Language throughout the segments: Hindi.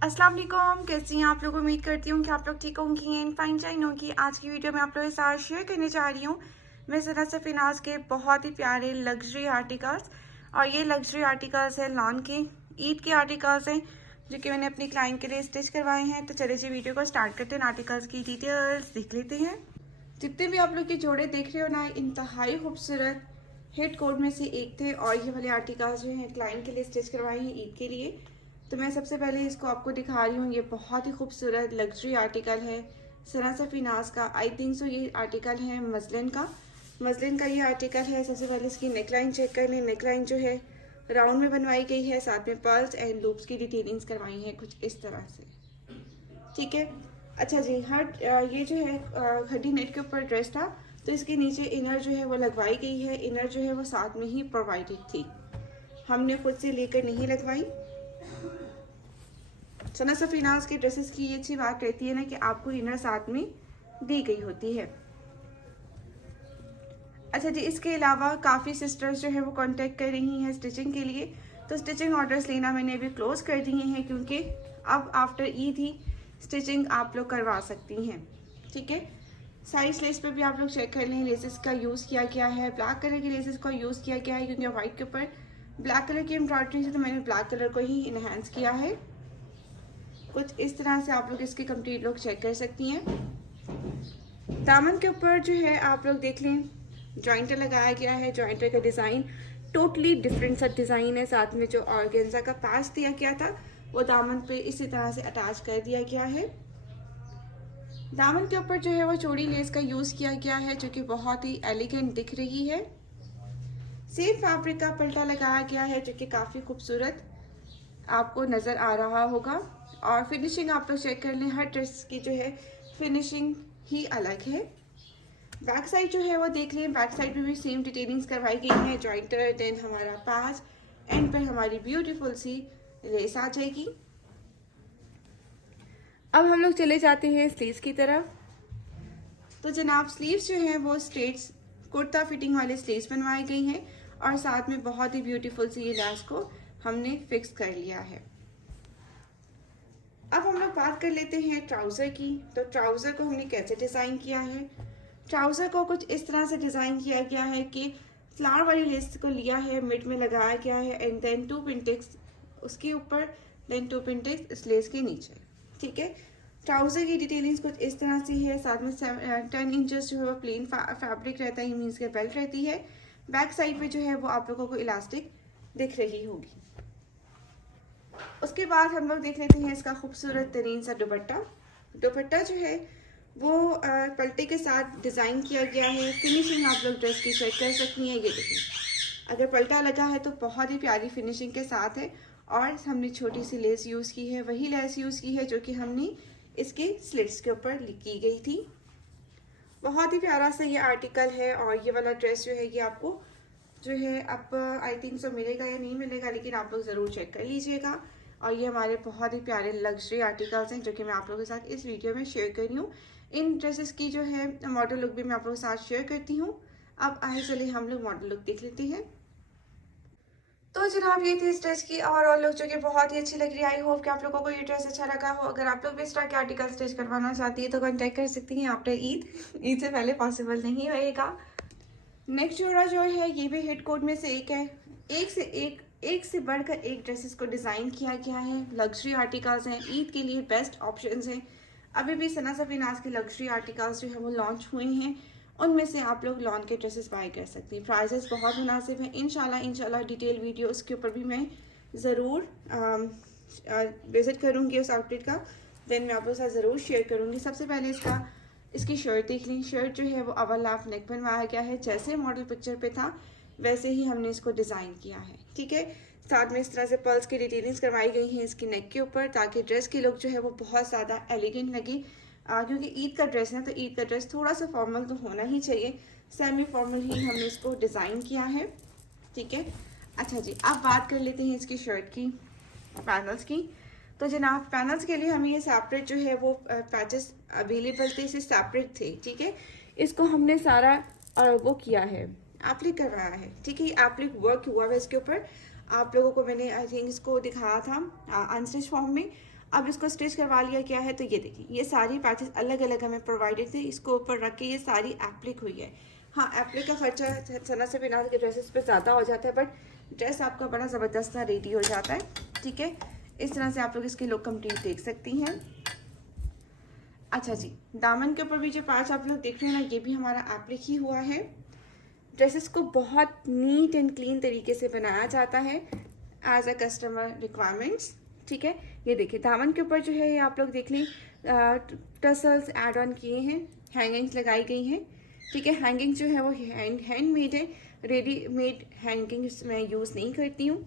अस्सलाम वालेकुम, कैसी हैं आप लोग। उम्मीद करती हूँ कि आप लोग ठीक होंगी एंड फाइन चाइन होंगी। आज की वीडियो में आप लोगों के साथ शेयर करने जा रही हूँ मैं ज़रा सफ़ीनाज़ के बहुत ही प्यारे लग्जरी आर्टिकल्स। और ये लग्जरी आर्टिकल्स हैं लॉन के, ईद के आर्टिकल्स हैं जो कि मैंने अपनी क्लाइंट के लिए स्टिच करवाए हैं। तो चलिए जी वीडियो को स्टार्ट करते हैं, आर्टिकल्स की डिटेल्स देख लेते हैं। जितने भी आप लोग के जोड़े देख रहे हो ना, इंतहाई खूबसूरत हिट कोड में से एक थे। और ये वाले आर्टिकल्स जो हैं क्लाइंट के लिए स्टिच करवाए हैं ईद के लिए। तो मैं सबसे पहले इसको आपको दिखा रही हूँ। ये बहुत ही खूबसूरत लग्जरी आर्टिकल है सना सफ़ीनाज़ का। आई थिंक सो ये आर्टिकल है मसलिन का ये आर्टिकल है। सबसे पहले इसकी नेकलाइन चेक कर लें। नेकलाइन जो है राउंड में बनवाई गई है, साथ में पर्ल्स एंड लूप्स की डिटेलिंग्स करवाई हैं कुछ इस तरह से। ठीक है, अच्छा जी। ये जो है खड्डी नेट के ऊपर ड्रेस था, तो इसके नीचे इनर जो है वो लगवाई गई है। इनर जो है वो साथ में ही प्रोवाइडेड थी, हमने खुद से लेकर नहीं लगवाई। सना सफ़ीनाज़ के ड्रेसेस की ये अच्छी बात रहती है ना कि आपको इनर साथ में दी गई होती है। अच्छा जी, इसके अलावा काफ़ी सिस्टर्स जो है वो कांटेक्ट कर रही हैं स्टिचिंग के लिए। तो स्टिचिंग ऑर्डर्स लेना मैंने अभी क्लोज़ कर दिए हैं, क्योंकि अब आफ्टर ईद ही स्टिचिंग आप लोग करवा सकती हैं। ठीक है, साइड लेस पे भी आप लोग चेक कर लें, लेसेस का यूज़ किया गया है, ब्लैक कलर के लेसेस का यूज़ किया गया है, क्योंकि वाइट के ऊपर ब्लैक कलर की एम्ब्रॉयडरी थी तो मैंने ब्लैक कलर को ही इन्हेंस किया है। कुछ इस तरह से आप लोग इसके कंप्लीट लुक चेक कर सकती हैं। दामन के ऊपर जो है आप लोग देख लें, जॉइंटर लगाया गया है। जॉइंटर का डिज़ाइन टोटली डिफरेंट सा डिज़ाइन है। साथ में जो ऑर्गेन्जा का पैच दिया गया था वो दामन पे इसी तरह से अटैच कर दिया गया है। दामन के ऊपर जो है वो चौड़ी लेस का यूज़ किया गया है, जो कि बहुत ही एलिगेंट दिख रही है। सेम फैब्रिक का पल्टा लगाया गया है, जो कि काफ़ी खूबसूरत आपको नज़र आ रहा होगा। और फिनिशिंग आप लोग चेक कर लें, हर ड्रेस की जो है फिनिशिंग ही अलग है। बैक साइड जो है वो देख लें, बैक साइड में भी सेम डिटेलिंग्स करवाई गई है। जॉइंटर, देन हमारा पैच, एंड पर हमारी ब्यूटीफुल सी लेस आ जाएगी। अब हम लोग चले जाते हैं स्लीव्स की तरफ। तो जनाब स्लीव्स जो हैं वो स्ट्रेट्स कुर्ता फिटिंग वाले स्लीव्स बनवाई गई हैं, और साथ में बहुत ही ब्यूटीफुल सी ये लेस को हमने फिक्स कर लिया है। अब हम लोग बात कर लेते हैं ट्राउज़र की। तो ट्राउज़र को हमने कैसे डिज़ाइन किया है। ट्राउज़र को कुछ इस तरह से डिज़ाइन किया गया है कि फ्लावर वाली लेस को लिया है, मिड में लगाया गया है, एंड देन 2 पिंटेक्स उसके ऊपर, देन 2 पिंटेक्स इस लेस के नीचे। ठीक है, ट्राउज़र की डिटेलिंग्स कुछ इस तरह से है। साथ में 10 इंचेस जो है वो प्लेन फैब्रिक रहता है, मीन्स के बेल्ट रहती है। बैक साइड पे जो है वो आप लोगों को इलास्टिक दिख रही होगी। उसके बाद हम लोग देख लेते हैं इसका खूबसूरत तरीन सा दुपट्टा। दुपट्टा जो है वो पल्टे के साथ डिज़ाइन किया गया है। फिनिशिंग आप लोग ड्रेस की चेक कर सकती हैं। ये देखिए, अगर पल्टा लगा है तो बहुत ही प्यारी फिनिशिंग के साथ है। और हमने छोटी सी लेस यूज़ की है, वही लेस यूज़ की है जो कि हमने इसके स्लिट्स के ऊपर की गई थी। बहुत ही प्यारा सा ये आर्टिकल है। और ये वाला ड्रेस जो है ये आपको जो है अब आई थिंक सो मिलेगा या नहीं मिलेगा, लेकिन आप लोग ज़रूर चेक कर लीजिएगा। और ये हमारे बहुत ही प्यारे लग्जरी आर्टिकल्स हैं जो कि मैं आप लोगों के साथ इस वीडियो में शेयर कर रही हूँ। इन ड्रेसेस की जो है मॉडल लुक भी मैं आप लोगों के साथ शेयर करती हूँ। अब आए चले हम लोग मॉडल लुक देख लेते हैं। तो जनाब ये थी इस ड्रेस की ओवरऑल लुक, जो कि बहुत ही अच्छी लग रही है। आई होप कि आप लोगों को ये ड्रेस अच्छा लगा हो। अगर आप लोग भी इस तरह के आर्टिकल स्टिच करवाना चाहती है तो कॉन्टैक्ट कर सकती हैं आफ्टर ईद। ईद से पहले पॉसिबल नहीं होएगा। नेक्स्ट जोड़ा जो है ये भी हिट कोड में से एक है। एक से बढ़कर एक ड्रेसेस को डिज़ाइन किया गया है। लग्जरी आर्टिकल्स हैं, ईद के लिए बेस्ट ऑप्शंस हैं। अभी भी सना सफ़ीनाज़ के लग्जरी आर्टिकल्स जो है वो लॉन्च हुए हैं, उनमें से आप लोग लॉन के ड्रेसेस बाय कर सकती हैं। प्राइजेस बहुत मुनासिब हैं। इंशाल्लाह डिटेल वीडियो उसके ऊपर भी मैं ज़रूर विज़िट करूँगी उस आउटलेट का, देन मैं आप लोगों के साथ ज़रूर शेयर करूँगी। सबसे पहले इसकी शर्ट देख ली। शर्ट जो है वो ओवरलैप लाफ नेक बनवाया गया है, जैसे मॉडल पिक्चर पे था वैसे ही हमने इसको डिज़ाइन किया है। ठीक है, साथ में इस तरह से पर्ल्स की डिटेलिंग्स करवाई गई हैं इसकी नेक के ऊपर, ताकि ड्रेस की लुक जो है वो बहुत ज़्यादा एलिगेंट लगे। क्योंकि ईद का ड्रेस है तो ईद का ड्रेस थोड़ा सा फॉर्मल तो होना ही चाहिए। सेमी फॉर्मल ही हमने इसको डिज़ाइन किया है। ठीक है, अच्छा जी, अब बात कर लेते हैं इसकी शर्ट की पैनल्स की। तो जनाब पैनल्स के लिए हमें ये सेपरेट जो है वो पैचेस अवेलेबल थे, इसे सेपरेट थे। ठीक है, इसको हमने सारा वो किया है, एप्लिक करवाया है। ठीक है, एप्लिक वर्क हुआ है इसके ऊपर। आप लोगों को मैंने आई थिंक इसको दिखाया था अनस्टिच फॉर्म में। अब इसको स्टिच करवा लिया गया है। तो ये देखिए, ये सारी पैचेस अलग अलग हमें प्रोवाइडेड थे, इसको ऊपर रख के ये सारी एप्लिक हुई है। हाँ, एप्लिक का खर्चा सना से बिना के ड्रेसेस पे ज़्यादा हो जाता है, बट ड्रेस आपका बड़ा ज़बरदस्त सा रेडी हो जाता है। ठीक है, इस तरह से आप लोग इसकी लुक कंप्लीट देख सकती हैं। अच्छा जी, दामन के ऊपर भी जो पैच आप लोग देख रहे हैं ना, ये भी हमारा एप्लिक ही हुआ है। ड्रेसेस को बहुत नीट एंड क्लीन तरीके से बनाया जाता है एज अ कस्टमर रिक्वायरमेंट्स। ठीक है, ये देखिए दामन के ऊपर जो है ये आप लोग देख लें, टसल्स ऐड ऑन किए हैं, हैंगिंग्स लगाई गई हैं। ठीक है, हैंगिंग जो है वो हैंडमेड है, रेडीमेड हैंगिंग्स मैं यूज़ नहीं करती हूँ।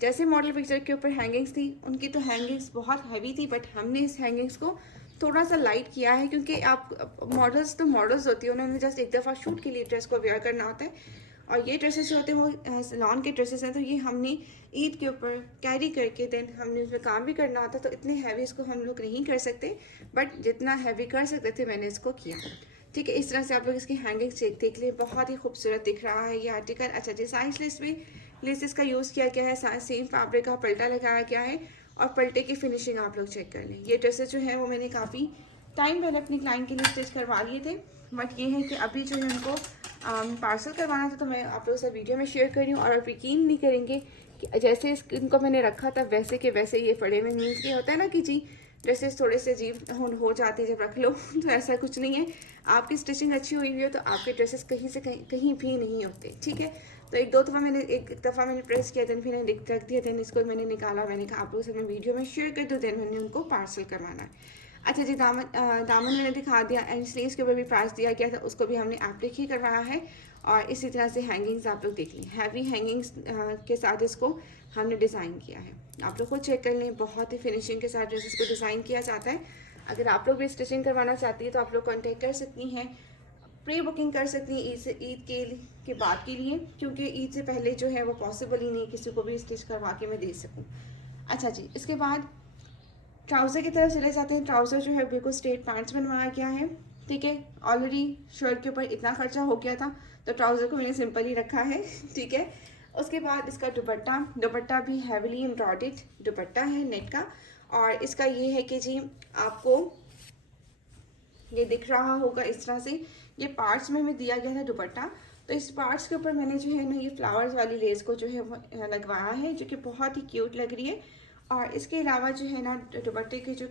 जैसे मॉडल पिक्चर के ऊपर हैंगिंग्स थी, उनकी तो हैंगिंग्स बहुत हैवी थी, बट हमने इस हैंगिंग्स को थोड़ा सा लाइट किया है, क्योंकि आप मॉडल्स तो मॉडल्स होती है, उन्होंने जस्ट एक दफ़ा शूट के लिए ड्रेस को वेयर करना होता है। और ये ड्रेसेस जो होते हैं वो लॉन के ड्रेसेस हैं, तो ये हमने ईद के ऊपर कैरी करके देन हमने उसमें काम भी करना होता है, तो इतने हैवी इसको हम लोग नहीं कर सकते, बट जितना हैवी कर सकते थे मैंने इसको किया। ठीक है, इस तरह से आप लोग इसकी हैंगिंग देख लें, बहुत ही खूबसूरत दिख रहा है ये आर्टिकल। अच्छा जी, साइज लिस्ट में लेसेस का यूज़ किया गया है, सेम फैब्रिक का पल्टा लगाया गया है, और पल्टे की फिनिशिंग आप लोग चेक कर लें। ये ड्रेसेस जो है वो मैंने काफ़ी टाइम पहले अपनी क्लाइंट के लिए स्टिच करवा लिए थे, बट ये है कि अभी जो है उनको पार्सल करवाना था, तो मैं आप लोगों से वीडियो में शेयर कर रही हूँ। और आप यकीन नहीं करेंगे कि जैसे इनको मैंने रखा था वैसे के वैसे ये पड़े हुए। मीन्स ये होता है ना कि जी ड्रेसेस थोड़े से अजीब हो जाते हैं जब रख लो, तो ऐसा कुछ नहीं है। आपकी स्टिचिंग अच्छी हुई हुई है तो आपके ड्रेसेस कहीं से कहीं भी नहीं होते। ठीक है, तो एक दफ़ा मैंने प्रेस किया, देन फिर मैंने रख दिया, देन इसको मैंने निकाला, मैंने कहा आप लोगों से मैं वीडियो में शेयर कर दूँ, देन मैंने उनको पार्सल करवाना है। अच्छा जी, दामन मैंने दिखा दिया, एंड स्लीव्स के ऊपर भी पैच दिया गया था, उसको भी हमने एप्लिक ही करवाया है। और इसी तरह से हैंगिंग्स आप लोग देख लें, हैवी हैंगिंग्स के साथ इसको हमने डिज़ाइन किया है। आप लोग खुद चेक कर लें, बहुत ही फिनिशिंग के साथ ड्रेसेस को डिज़ाइन किया जाता है। अगर आप लोग भी स्टिचिंग करवाना चाहती है तो आप लोग कॉन्टेक्ट कर सकती हैं, प्री बुकिंग कर सकती हैं ईद के बाद के लिए, क्योंकि ईद से पहले जो है वो पॉसिबल ही नहीं किसी को भी स्टिच करवा के मैं दे सकूँ। अच्छा जी, इसके बाद ट्राउज़र की तरफ चले जाते हैं। ट्राउज़र जो है बिल्कुल स्ट्रेट पैंट्स बनवाया गया है। ठीक है, ऑलरेडी शर्ट के ऊपर इतना खर्चा हो गया था, तो ट्राउज़र को मैंने सिंपल ही रखा है। ठीक है, उसके बाद इसका दुपट्टा भी हैविली एम्ब्रॉयडर्ड दुपट्टा है नेट का। और इसका ये है कि जी आपको ये दिख रहा होगा इस तरह से, ये पार्ट्स में हमें दिया गया था दुपट्टा, तो इस पार्ट्स के ऊपर मैंने जो है ना ये फ्लावर्स वाली लेस को जो है वो लगवाया है, जो कि बहुत ही क्यूट लग रही है। और इसके अलावा जो है ना दुपट्टे के जो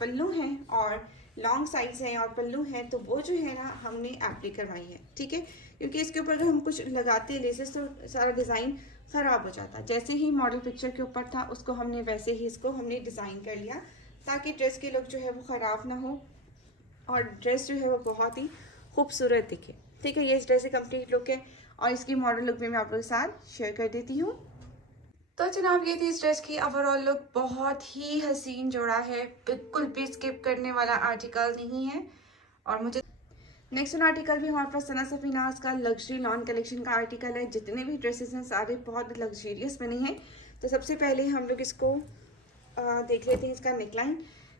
पल्लू हैं और लॉन्ग साइड्स हैं और पल्लू हैं, तो वो जो है ना हमने एप्लिक करवाई है। ठीक है, क्योंकि इसके ऊपर अगर हम कुछ लगाते हैं लेसेस तो सारा डिज़ाइन ख़राब हो जाता। जैसे ही मॉडल पिक्चर के ऊपर था उसको हमने वैसे ही इसको हमने डिज़ाइन कर लिया, ताकि ड्रेस के लुक जो है वो ख़राब ना हो और ड्रेस जो है वो बहुत ही खूबसूरत दिखे। ठीक है, ये इस ड्रेस की कंप्लीट लुक है, और इसकी मॉडल लुक भी मैं आप लोगों के साथ शेयर कर देती हूँ। तो जनाब ये थी इस ड्रेस की ओवरऑल लुक, बहुत ही हसीन जोड़ा है, बिल्कुल भी स्किप करने वाला आर्टिकल नहीं है। और मुझे नेक्स्ट आर्टिकल भी हमारे पास सना सफीनाज का लग्जरी लॉन कलेक्शन का आर्टिकल है। जितने भी ड्रेसेस हैं सारे बहुत लग्जरियस बने हैं। तो सबसे पहले हम लोग इसको देख लेते हैं। इसका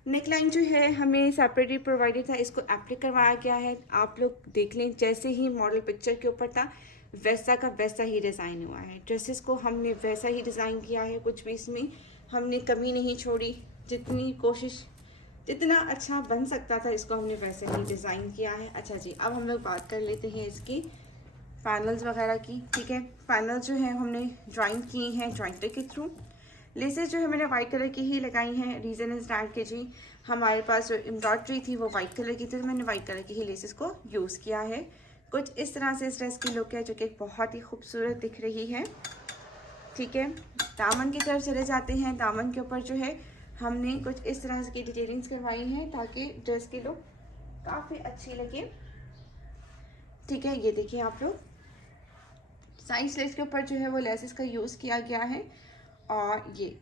नेकलाइन जो है हमें सेपरेटली प्रोवाइडेड था, इसको एप्लिक करवाया गया है। आप लोग देख लें, जैसे ही मॉडल पिक्चर के ऊपर था वैसा का वैसा ही डिज़ाइन हुआ है। ड्रेसेस को हमने वैसा ही डिज़ाइन किया है, कुछ भी इसमें हमने कमी नहीं छोड़ी। जितना अच्छा बन सकता था इसको हमने वैसे ही डिज़ाइन किया है। अच्छा जी, अब हम लोग बात कर लेते हैं इसकी पैनल्स वगैरह की। ठीक है, पैनल जो है हमने ड्राइंग किए हैं जॉइंटर के थ्रू। लेसेस जो है मैंने वाइट कलर की ही लगाई हैं। रीज़न इज़ दैट कि जी हमारे पास जो एम्ब्रॉयड्री थी वो वाइट कलर की थी, तो मैंने वाइट कलर की ही लेसेस को यूज़ किया है। कुछ इस तरह से इस ड्रेस की लुक है, जो कि बहुत ही खूबसूरत दिख रही है। ठीक है, दामन की तरफ चले जाते हैं। दामन के ऊपर जो है हमने कुछ इस तरह की डिटेलिंग्स करवाई हैं, ताकि ड्रेस की लुक काफ़ी अच्छी लगे। ठीक है, ये देखिए आप लोग, साइड स्लिट्स के ऊपर जो है वो लेसेस का यूज़ किया गया है। और ये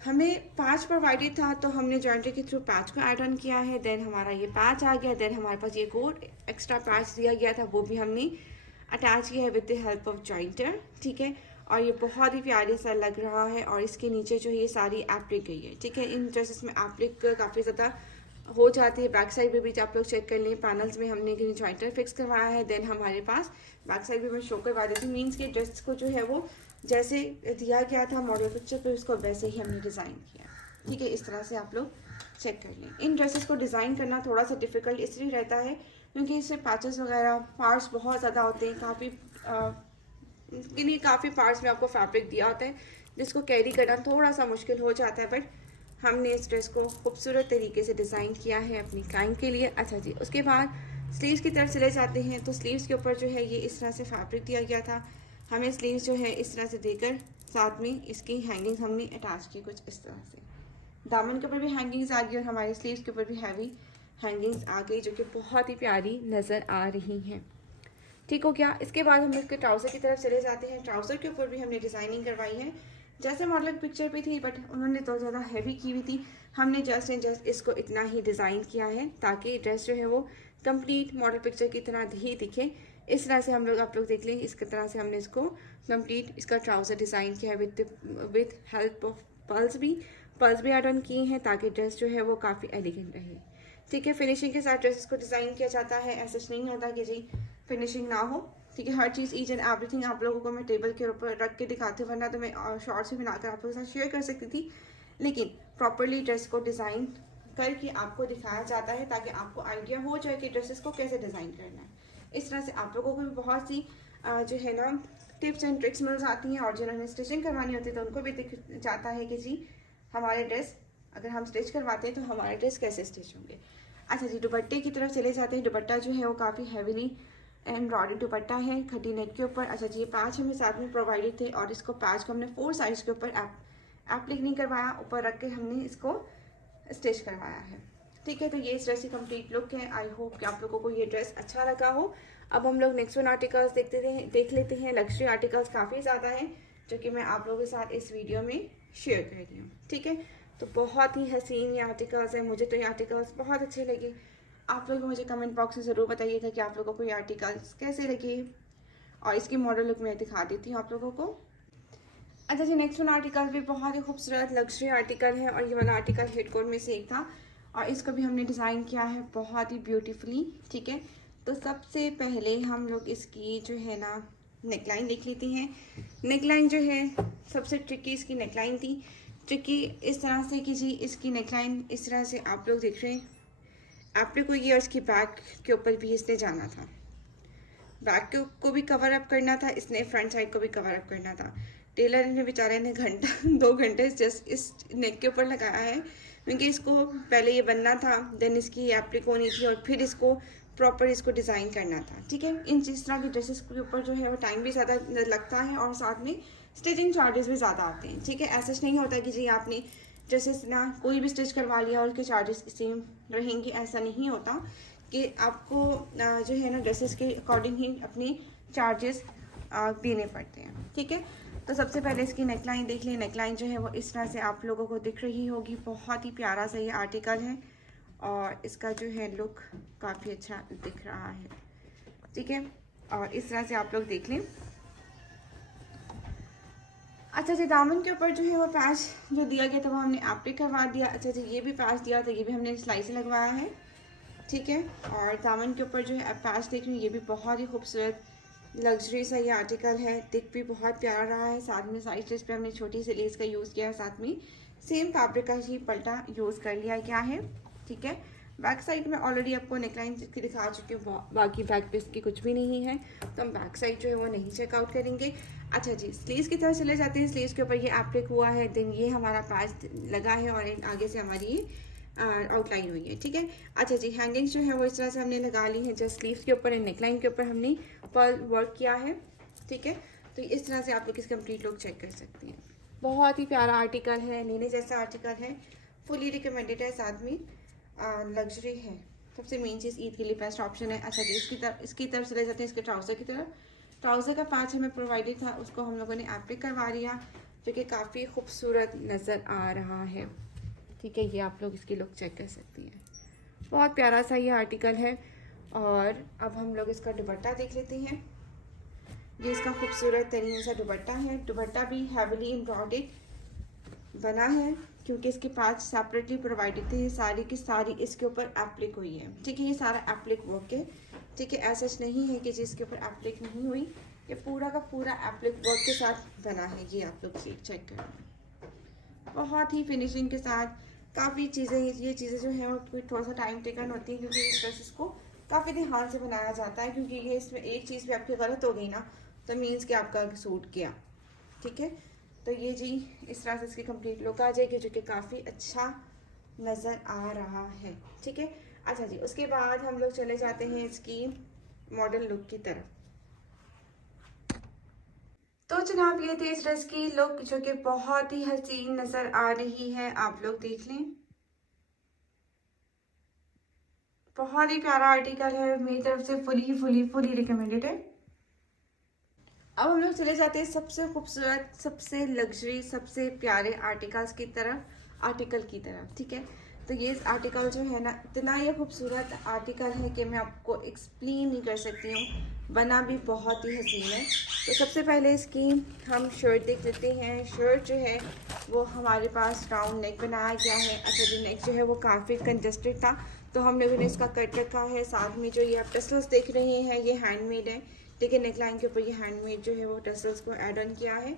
हमें पैच प्रोवाइडेड था, तो हमने जॉइंट्री के थ्रू पैच को ऐड ऑन किया है। देन हमारा ये पैच आ गया, देन हमारे पास ये कोड एक्स्ट्रा पैच दिया गया था, वो भी हमने अटैच किया है with the help of jointer. ठीक है, और ये बहुत ही प्यारे सा लग रहा है। और इसके नीचे जो है ये सारी एप्लिक गई है। ठीक है, इन ड्रेसेस में एप्लिक काफ़ी ज़्यादा हो जाती है। बैक साइड में भी आप लोग चेक कर लें, पैनल्स में हमने जॉइंटर फिक्स करवाया है। देन हमारे पास बैक साइड भी मैं शो करवा देती हूँ। मीन्स कि ड्रेस को जो है वो जैसे दिया गया था मॉडल पिक्चर पे उसको वैसे ही हमने डिज़ाइन किया। ठीक है, इस तरह से आप लोग चेक कर लें। इन ड्रेसेस को डिज़ाइन करना थोड़ा सा डिफ़िकल्ट इसलिए रहता है क्योंकि इससे पैचेस वगैरह पार्ट्स बहुत ज़्यादा होते हैं, काफ़ी पार्ट्स में आपको फैब्रिक दिया होता है जिसको कैरी करना थोड़ा सा मुश्किल हो जाता है, बट हमने इस ड्रेस को खूबसूरत तरीके से डिज़ाइन किया है अपनी क्लाइंट के लिए। अच्छा जी, उसके बाद स्लीव्स की तरफ चले जाते हैं। तो स्लीव्स के ऊपर जो है ये इस तरह से फैब्रिक दिया गया था, हमें स्लीव्स जो है इस तरह से देकर साथ में इसकी हैंगिंग्स हमने अटैच की कुछ इस तरह से। दामन के ऊपर भी हैंगिंग्स आ गई और हमारे स्लीव्स के ऊपर भी हैवी हैंगिंग्स आ गई जो कि बहुत ही प्यारी नज़र आ रही हैं। ठीक हो गया। इसके बाद हम इसके ट्राउज़र की तरफ चले जाते हैं। ट्राउज़र के ऊपर भी हमने डिज़ाइनिंग करवाई है जैसे मॉडल पिक्चर पे थी, बट उन्होंने तो ज़्यादा हैवी की हुई थी, हमने जस्ट एंड जस्ट इसको इतना ही डिज़ाइन किया है ताकि ड्रेस जो है वो कंप्लीट मॉडल पिक्चर की तरह ही दिखे। इस तरह से हम लोग आप लोग देख लें, इस तरह से हमने इसको कंप्लीट इसका ट्राउज़र डिज़ाइन किया है विद हेल्प ऑफ पल्स भी ऐड ऑन किए हैं ताकि ड्रेस जो है वो काफ़ी एलिगेंट रहे। ठीक है, फिनिशिंग के साथ ड्रेसेस को डिज़ाइन किया जाता है, ऐसा नहीं होता कि जी फिनिशिंग ना हो। ठीक है, हर चीज़ ईच एंड एवरीथिंग आप लोगों को मैं टेबल के ऊपर रख के दिखाती हूँ, वरना तो मैं शॉर्ट्स भी बनाकर आप लोगों के साथ शेयर कर सकती थी, लेकिन प्रॉपरली ड्रेस को डिज़ाइन करके आपको दिखाया जाता है ताकि आपको आइडिया हो जाए कि ड्रेसेस को कैसे डिज़ाइन करना है। इस तरह से आप लोगों को भी बहुत सी जो है ना टिप्स एंड ट्रिक्स मिल जाती हैं, और जिन्होंने स्टिचिंग करवानी होती है तो उनको भी दिख जाता है कि जी हमारे ड्रेस अगर हम स्टिच करवाते हैं तो हमारे ड्रेस कैसे स्टिच होंगे। अच्छा जी, दुपट्टे की तरफ चले जाते हैं। दुपट्टा जो है वो काफ़ी हैवीली एम्ब्रॉयडरी दुपट्टा है खड्डी नेक के ऊपर। अच्छा जी, ये पैच हमें साथ में प्रोवाइडेड थे और इसको पैच को हमने 4 साइड्स के ऊपर एप्लिक नहीं करवाया, ऊपर रख के हमने इसको स्टिच करवाया है। ठीक है, तो ये इस ड्रेस की कंप्लीट लुक है। आई होप कि आप लोगों को ये ड्रेस अच्छा लगा हो। अब हम लोग नेक्स्ट वन आर्टिकल्स देख लेते हैं। लग्जरी आर्टिकल्स काफ़ी ज़्यादा हैं जो कि मैं आप लोगों के साथ इस वीडियो में शेयर कर रही हूँ। ठीक है, तो बहुत ही हसीन ये आर्टिकल्स हैं, मुझे तो ये आर्टिकल्स बहुत अच्छे लगे। आप लोग मुझे कमेंट बॉक्स में ज़रूर बताइएगा कि आप लोगों को ये आर्टिकल्स कैसे लगे, और इसकी मॉडल लुक मैं दिखा देती हूँ आप लोगों को। अच्छा जी, नेक्स्ट वन आर्टिकल भी बहुत ही खूबसूरत लग्जरी आर्टिकल है, और ये वाला आर्टिकल हेड कोट में से एक था, और इसको भी हमने डिज़ाइन किया है बहुत ही ब्यूटीफुली। ठीक है, तो सबसे पहले हम लोग इसकी जो है ना नेकलाइन देख लेते हैं। नेकलाइन जो है सबसे ट्रिकी इसकी नेकलाइन थी। ट्रिकी इस तरह से कि जी इसकी नेकलाइन इस तरह से आप लोग देख रहे हैं, एप्लिक हुई और इसकी बैक के ऊपर भी इसने जाना था, बैक को भी कवर अप करना था, इसने फ्रंट साइड को भी कवर अप करना था। टेलर ने बेचारे ने घंटा 2 घंटे जस्ट इस नेक के ऊपर लगाया है क्योंकि इसको पहले ये बनना था, देन इसकी एप्लिक होनी थी और फिर इसको प्रॉपर इसको डिज़ाइन करना था। ठीक है, इन जिस तरह की ड्रेसेस के ऊपर जो है वो टाइम भी ज़्यादा लगता है और साथ में स्टिचिंग चार्जेस भी ज़्यादा आते हैं। ठीक है, ऐसा नहीं होता कि जी आपने ड्रेसेस ना कोई भी स्टिच करवा लिया और उसके चार्जेस सेम रहेंगे, ऐसा नहीं होता कि आपको जो है ना ड्रेसेस के अकॉर्डिंग ही अपने चार्जेस देने पड़ते हैं। ठीक है, तो सबसे पहले इसकी नेकलाइन देख लें। नेकलाइन जो है वो इस तरह से आप लोगों को दिख रही होगी, बहुत ही प्यारा सा ये आर्टिकल है और इसका जो है लुक काफ़ी अच्छा दिख रहा है। ठीक है, और इस तरह से आप लोग देख लें। अच्छा जी, दामन के ऊपर जो है वो पैच जो दिया गया था वो हमने एप्लिक करवा दिया। अच्छा जी, ये भी पैच दिया था, ये भी हमने सिलाई से लगवाया है। ठीक है, और दामन के ऊपर जो है पैच देख रहे हैं, ये भी बहुत ही खूबसूरत लग्जरी सा ये आर्टिकल है, दिख भी बहुत प्यारा रहा है। साथ में साइड स्टिच पे हमने छोटी सी लेस का यूज़ किया है, साथ में सेम फैब्रिक का ही पल्टा यूज़ कर लिया गया है। ठीक है, बैक साइड में ऑलरेडी आपको नेकलाइन की दिखा चुकी हूँ, बाकी बैक पे इसकी कुछ भी नहीं है, तो हम बैक साइड जो है वो नहीं चेकआउट करेंगे। अच्छा जी, स्लीव्स की तरफ चले जाते हैं। स्लीव्स के ऊपर ये एप्लिक हुआ है, देन ये हमारा पैच लगा है और आगे से हमारी ये आउटलाइन हुई है। ठीक है, अच्छा जी, हैंगिंग्स जो है वो इस तरह से हमने लगा ली है, जस्ट स्लीव्स के ऊपर एंड नेकलाइन के ऊपर हमने पर्ल वर्क किया है। ठीक है, तो इस तरह से आप लोग इस कंप्लीट लुक चेक कर सकते हैं। बहुत ही प्यारा आर्टिकल है, लेने जैसा आर्टिकल है, फुली रिकमेंडेड है, साथ में लग्जरी है। सबसे मेन चीज़ ईद के लिए बेस्ट ऑप्शन है। अच्छा जी, इसकी तरफ चले जाते हैं। इसके ट्राउज़र की तरफ, ट्राउज़र का पैच हमें प्रोवाइडेड था, उसको हम लोगों ने एप्लिक करवा लिया, जो कि काफ़ी खूबसूरत नज़र आ रहा है। ठीक है, ये आप लोग इसकी लुक चेक कर सकती हैं, बहुत प्यारा सा ये आर्टिकल है। और अब हम लोग इसका दुपट्टा देख लेते हैं। ये इसका खूबसूरत तरीन सा दुपट्टा है। दुपट्टा भी हैवीली एम्ब्रॉयडेड बना है क्योंकि इसके पैच सेपरेटली प्रोवाइडेड थे। ये सारी की सारी इसके ऊपर एप्लिक हुई है। ठीक है, ये सारा एप्लिक वर्क है। ठीक है, ऐसा नहीं है कि जिसके ऊपर एप्लिक नहीं हुई, ये पूरा का पूरा एप्लिक वर्क के साथ बना है। ये आप लोग चेक करें, बहुत ही फिनिशिंग के साथ। काफ़ी चीज़ें, ये चीज़ें जो हैं वो थोड़ा सा टाइम टेकन होती है, क्योंकि इस ड्रेसेस को काफ़ी ध्यान से बनाया जाता है, क्योंकि ये इसमें एक चीज़ भी आपकी गलत हो गई ना तो मीन्स कि आपका सूट गया। ठीक है, तो ये जी इस तरह से इसकी कंप्लीट लुक आ जाएगी, जो कि काफ़ी अच्छा नज़र आ रहा है। ठीक है, अच्छा जी, उसके बाद हम लोग चले जाते हैं इसकी मॉडल लुक की तरफ। तो जनाब ये थी इस ड्रेस की लुक, जो कि बहुत ही हसीन नज़र आ रही है। आप लोग देख लें, बहुत ही प्यारा आर्टिकल है, मेरी तरफ से फुली रिकमेंडेड है। अब हम लोग चले जाते हैं सबसे खूबसूरत, सबसे लग्जरी, सबसे प्यारे आर्टिकल की तरफ। ठीक है, तो ये आर्टिकल जो है ना, इतना ये खूबसूरत आर्टिकल है कि मैं आपको एक्सप्लेन नहीं कर सकती हूँ, बना भी बहुत ही हसीन है। तो सबसे पहले इसकी हम शर्ट देख लेते हैं। शर्ट जो है वो हमारे पास राउंड नेक बनाया गया है। अच्छा जो नेक जो है वो काफ़ी कंजस्टेड था, तो हम लोगों ने इसका कट रखा है। साथ में जो ये आप टसल्स देख रहे हैं ये हैंडमेड है। ठीक है, नेकलाइन के ऊपर ये हैंडमेड जो है वो टसल्स को ऐड ऑन किया है।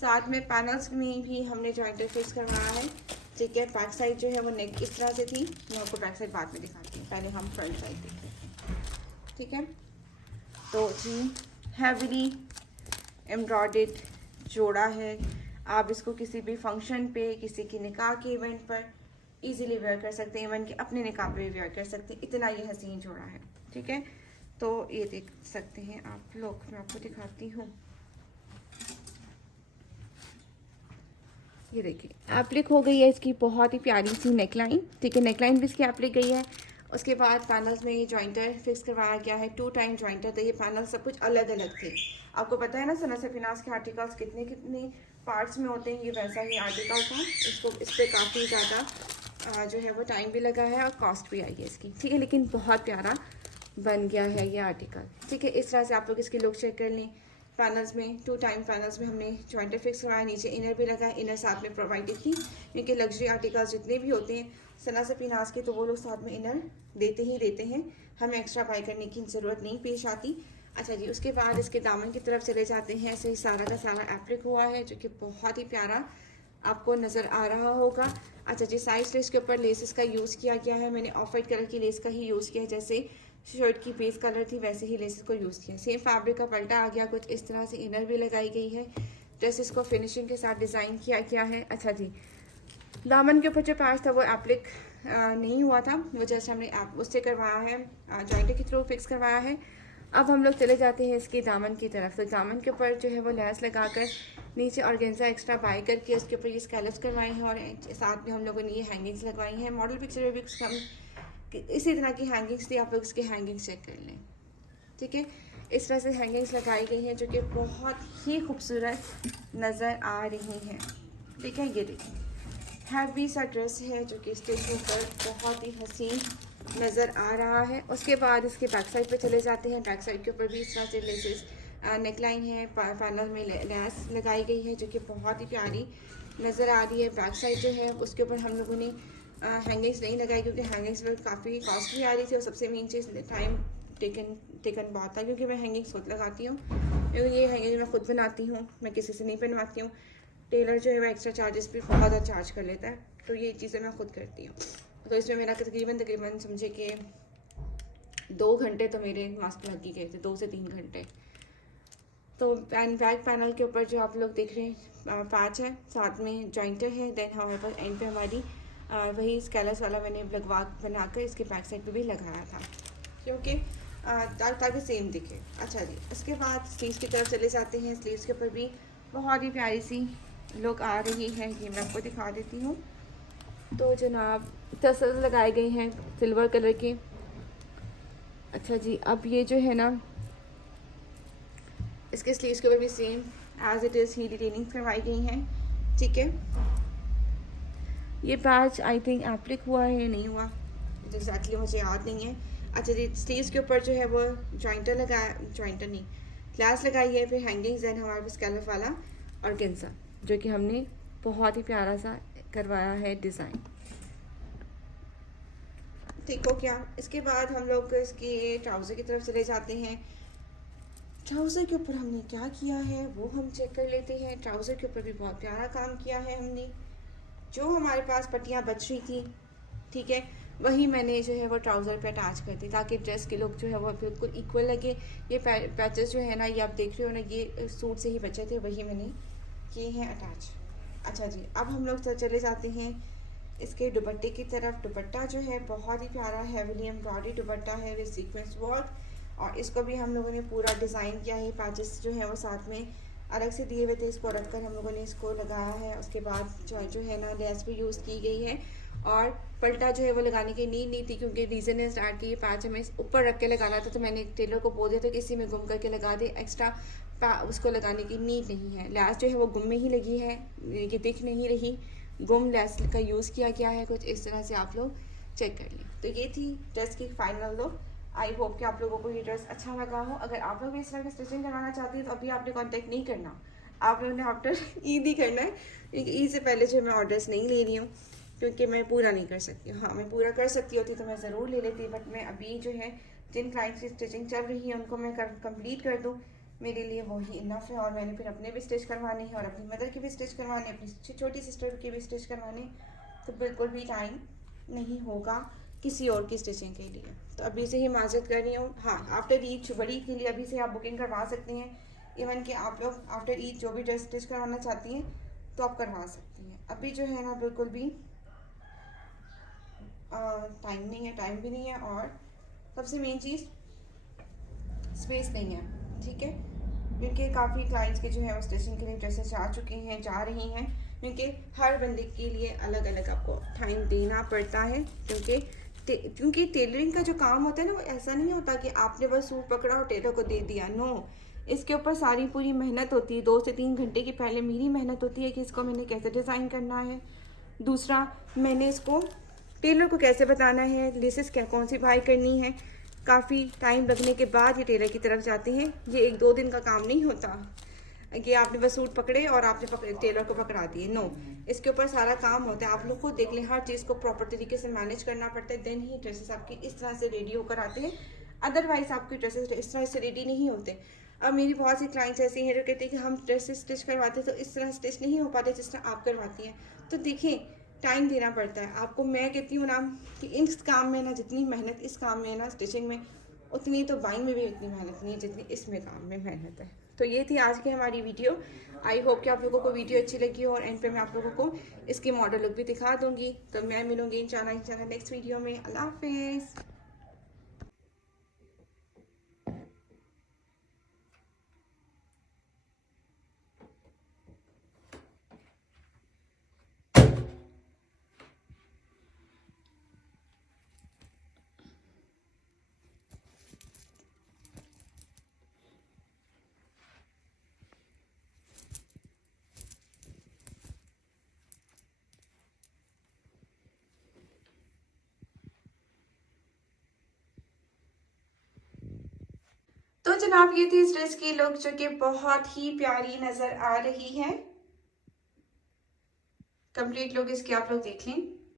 साथ में पैनल्स में भी हमने जॉइंटर फिक्स करवाया है। ठीक है, बैक साइड जो है वो नेक इस तरह से थी, मैं आपको बैक साइड बाद में दिखाती हूँ, पहले हम फ्रंट साइड देखते हैं। ठीक है, तो जी हैवीली एम्ब्रॉयडर्ड जोड़ा है। आप इसको किसी भी फंक्शन पे, किसी की निकाह के इवेंट पर इजीली वेयर कर सकते हैं, इवन कि अपने निकाह पे भी वेयर कर सकते हैं, इतना ये हसीन जोड़ा है। ठीक है, तो ये देख सकते हैं आप लोग, मैं आपको दिखाती हूँ। ये देखिए एप्लिक हो गई है इसकी बहुत ही प्यारी सी नेकलाइन। ठीक है, नेकलाइन भी इसकी एप्लिक गई है। उसके बाद पैनल्स में ये जॉइंटर फिक्स करवाया गया है, 2 टाइम जॉइंटर। तो ये पैनल सब कुछ अलग अलग थे। आपको पता है ना सना से फिनास के आर्टिकल्स कितने कितने पार्ट्स में होते हैं, ये वैसा ही आर्टिकल था। इस पर काफ़ी ज़्यादा जो है वो टाइम भी लगा है और कॉस्ट भी आई है इसकी। ठीक है, लेकिन बहुत प्यारा बन गया है ये आर्टिकल। ठीक है, इस तरह से आप लोग इसकी लुक चेक कर लें। पैनल्स में 2 टाइम पैनल्स में हमने जॉइंटर फिक्स करवाया, नीचे इनर भी लगा है, इनर साथ में प्रोवाइडेड थी, क्योंकि लग्जरी आर्टिकल्स जितने भी होते हैं सना से पिनास के, तो वो लोग साथ में इनर देते हैं, हमें एक्स्ट्रा बाई करने की ज़रूरत नहीं पेश आती। अच्छा जी, उसके बाद इसके दामन की तरफ चले जाते हैं। ऐसे ही सारा का सारा एप्लिक हुआ है, जो कि बहुत ही प्यारा आपको नज़र आ रहा होगा। अच्छा जी, साइड लेस के ऊपर लेसेस का यूज़ किया गया है। मैंने ऑफ वाइट कलर की लेस का ही यूज़ किया है, जैसे शर्ट की बेस कलर थी वैसे ही लेसेस को यूज़ किया। सेम फैब्रिक का पल्टा आ गया, कुछ इस तरह से इनर भी लगाई गई है। ड्रेसेस को फिनिशिंग के साथ डिज़ाइन किया गया है। अच्छा जी, दामन के ऊपर जो पैच था वो एप्लिक नहीं हुआ था, वो जैसे हमने उससे करवाया है, जॉइंटर के थ्रू फिक्स करवाया है। अब हम लोग चले जाते हैं इसके दामन की तरफ। तो दामन के ऊपर जो है वो लैस लगाकर नीचे ऑर्गेन्जा एक्स्ट्रा बाई करके उसके ऊपर ये स्कैलप्स करवाए हैं, और साथ में हम लोगों ने ये हैंगिंग्स लगवाई हैं। मॉडल पिक्चर में भी हम इसी तरह की हैंगिंग्स थी, आप लोग इसकी हैंगिंग्स चेक कर लें। ठीक है, इस तरह से हैंगिंग्स लगाई गई हैं, जो कि बहुत ही खूबसूरत नज़र आ रही हैं। ठीक है, ये देखिए हैवी सा ड्रेस है, जो कि स्टेज पर बहुत ही हसीन नज़र आ रहा है। उसके बाद इसके बैक साइड पे चले जाते हैं। बैक साइड के ऊपर भी इस तरह से लेसेस नेकलाइन है, पैनल में लैस लगाई गई है, जो कि बहुत ही प्यारी नज़र आ रही है। बैक साइड जो है उसके ऊपर हम लोगों ने हैंगिंग्स नहीं लगाई, क्योंकि हैंगिंग्स में काफ़ी कॉस्टली आ रही थी, और सबसे मेन चीज़ टाइम टेकन बहुत था, क्योंकि मैं हैंगिंग्स खुद लगाती हूँ। ये हैंगिंग मैं खुद बनाती हूँ, मैं किसी से नहीं बनवाती हूँ। टेलर जो है वो एक्स्ट्रा चार्जेस भी बहुत ज़्यादा चार्ज कर लेता है, तो ये चीज़ें मैं खुद करती हूँ। तो इसमें मेरा तकरीबन समझे कि 2 घंटे तो मेरे मास्क लग ही गए थे, 2 से 3 घंटे। तो बैक पैनल के ऊपर जो आप लोग देख रहे हैं पैच है, साथ में जॉइंटर है। देन हमारे पास एंड पे हमारी वही स्कैलर्स वाला मैंने बनाकर इसके बैक साइड पे भी लगाया था, क्योंकि ताकि सेम दिखे। अच्छा जी, उसके बाद स्लीव्स की तरफ चले जाते हैं। स्लीव्स के ऊपर भी बहुत ही प्यारी सी लुक आ रही है, ये मैं आपको दिखा देती हूँ। तो जनाब टसल्स लगाए गए हैं सिल्वर कलर के। अच्छा जी, अब ये जो है ना, इसके स्लीव्स के ऊपर भी सेम एज इट इज़ ही डिटेलिंग करवाई गई हैं। ठीक है, ये पैच आई थिंक एप्लिक हुआ है या नहीं हुआ एग्जैक्टली मुझे याद नहीं है। अच्छा जी, स्लीव्स के ऊपर जो है वो जॉइंटर नहीं, ग्लास लगाई है, फिर हैंगिंग्स, देन हमारे पास स्कैलप वाला ऑर्गेन्जा, जो कि हमने बहुत ही प्यारा सा करवाया है डिज़ाइन। ठीक हो क्या? इसके बाद हम लोग इसके ट्राउज़र की तरफ चले जाते हैं। ट्राउज़र के ऊपर हमने क्या किया है वो हम चेक कर लेते हैं। ट्राउज़र के ऊपर भी बहुत प्यारा काम किया है हमने। जो हमारे पास पट्टियाँ बच रही थी, ठीक है, वही मैंने जो है वो ट्राउज़र पे अटैच कर दी ताकि ड्रेस के लुक जो है वो बिल्कुल इक्वल लगे। ये पैचेस जो है ना, ये आप देख रहे हो ना, ये सूट से ही बचे थे, वही मैंने किए हैं अटैच। अच्छा जी, अब हम लोग चले जाते हैं इसके दुपट्टे की तरफ। दुपट्टा जो है बहुत ही प्यारा हैवीली एम्ब्रॉयडरी दुपट्टा है विद सीक्वेंस वर्क, और इसको भी हम लोगों ने पूरा डिज़ाइन किया है। पैचेस जो है वो साथ में अलग से दिए हुए थे, इसको रखकर हम लोगों ने इसको लगाया है। उसके बाद जो है ना लेस भी यूज़ की गई है, और पलटा जो है वो लगाने की नीड नहीं थी क्योंकि रीज़न इज दैट कि ये पैच हमें ऊपर रख के लगाना था, तो मैंने टेलर को बोल दिया था कि इसी में गुम करके लगा दे, एक्स्ट्रा उसको लगाने की नीड नहीं है। लेस जो है वो गुम में ही लगी है, ये दिख नहीं रही, गुम लेस का यूज़ किया गया है। कुछ इस तरह से आप लोग चेक कर लें। तो ये थी ड्रेस की फाइनल लुक। आई होप कि आप लोगों को ये ड्रेस अच्छा लगा हो। अगर आप लोग भी इस तरह की स्टिचिंग करवाना चाहते हैं तो अभी आपने कांटेक्ट नहीं करना, आप लोगों ने आफ्टर ईद ही करना है, क्योंकि ईद से पहले जो मैं ऑर्डर्स नहीं ले रही हूँ क्योंकि मैं पूरा नहीं कर सकती हूँ। हाँ, मैं पूरा कर सकती होती तो मैं ज़रूर ले लेती, बट मैं अभी जो है जिन क्लाइंट्स की स्टिचिंग चल रही है उनको मैं कंप्लीट कर दूँ, मेरे लिए वो ही इनफ है। और मैंने फिर अपने भी स्टिच करवाने हैं और अपनी मदर की भी स्टिच करवाने, अपनी छोटी सिस्टर की भी स्टिच करवाने, तो बिल्कुल भी टाइम नहीं होगा किसी और की स्टिचिंग के लिए। तो अभी से ही माजरत कर रही हूँ। हाँ, आफ्टर ईद बड़ी के लिए अभी से आप बुकिंग करवा सकती हैं। इवन कि आप लोग आफ्टर ईद जो भी ड्रेस स्टिच करवाना चाहती हैं तो आप करवा सकती हैं। अभी जो है ना बिल्कुल भी टाइम नहीं है, टाइम भी नहीं है, और सबसे मेन चीज़ स्पेस नहीं है, ठीक है, क्योंकि काफ़ी क्लाइंट्स के जो है वो स्टिचिंग के लिए ड्रेसेस जा चुकी हैं, जा रही हैं, क्योंकि हर बंदे के लिए अलग अलग आपको टाइम देना पड़ता है। क्योंकि टेलरिंग का जो काम होता है ना, वो ऐसा नहीं होता कि आपने बस सूट पकड़ा और टेलर को दे दिया। नो, इसके ऊपर सारी पूरी मेहनत होती है। 2 से 3 घंटे की पहले मेरी मेहनत होती है कि इसको मैंने कैसे डिज़ाइन करना है, दूसरा मैंने इसको टेलर को कैसे बताना है, लेसेस क्या कौन सी बाई करनी है। काफ़ी टाइम लगने के बाद ये टेलर की तरफ जाते हैं। ये 1-2 दिन का काम नहीं होता कि आपने बस सूट पकड़े और आपने टेलर को पकड़ा दिए। नो, इसके ऊपर सारा काम होता है। आप लोग खुद देख लें, हर चीज़ को प्रॉपर तरीके से मैनेज करना पड़ता है, देन ही ड्रेसेस आपकी इस तरह से रेडी होकर आते हैं। अदरवाइज आपके ड्रेसेस इस तरह से रेडी नहीं होते। अब मेरी बहुत सी क्लाइंट्स ऐसी हैं जो कहते हैं कि हम ड्रेसेस स्टिच करवाते तो इस तरह स्टिच नहीं हो पाते जिस तरह आप करवाती हैं। तो देखिए, टाइम देना पड़ता है आपको। मैं कहती हूँ ना कि इस काम में ना जितनी मेहनत इस काम में है ना, स्टिचिंग में, उतनी तो बाइंग में भी इतनी मेहनत नहीं है जितनी इसमें काम में मेहनत है। तो ये थी आज की हमारी वीडियो। आई होप कि आप लोगों को वीडियो अच्छी लगी हो, और एंड पे मैं आप लोगों को इसकी मॉडल लुक भी दिखा दूंगी। तो मैं मिलूंगी इंशाल्लाह नेक्स्ट वीडियो में। अल्लाह हाफिज़। तो जनाब, ये थी इस ड्रेस की लुक जो कि बहुत ही प्यारी नज़र आ रही है। कंप्लीट लुक इसकी आप लोग देख लें।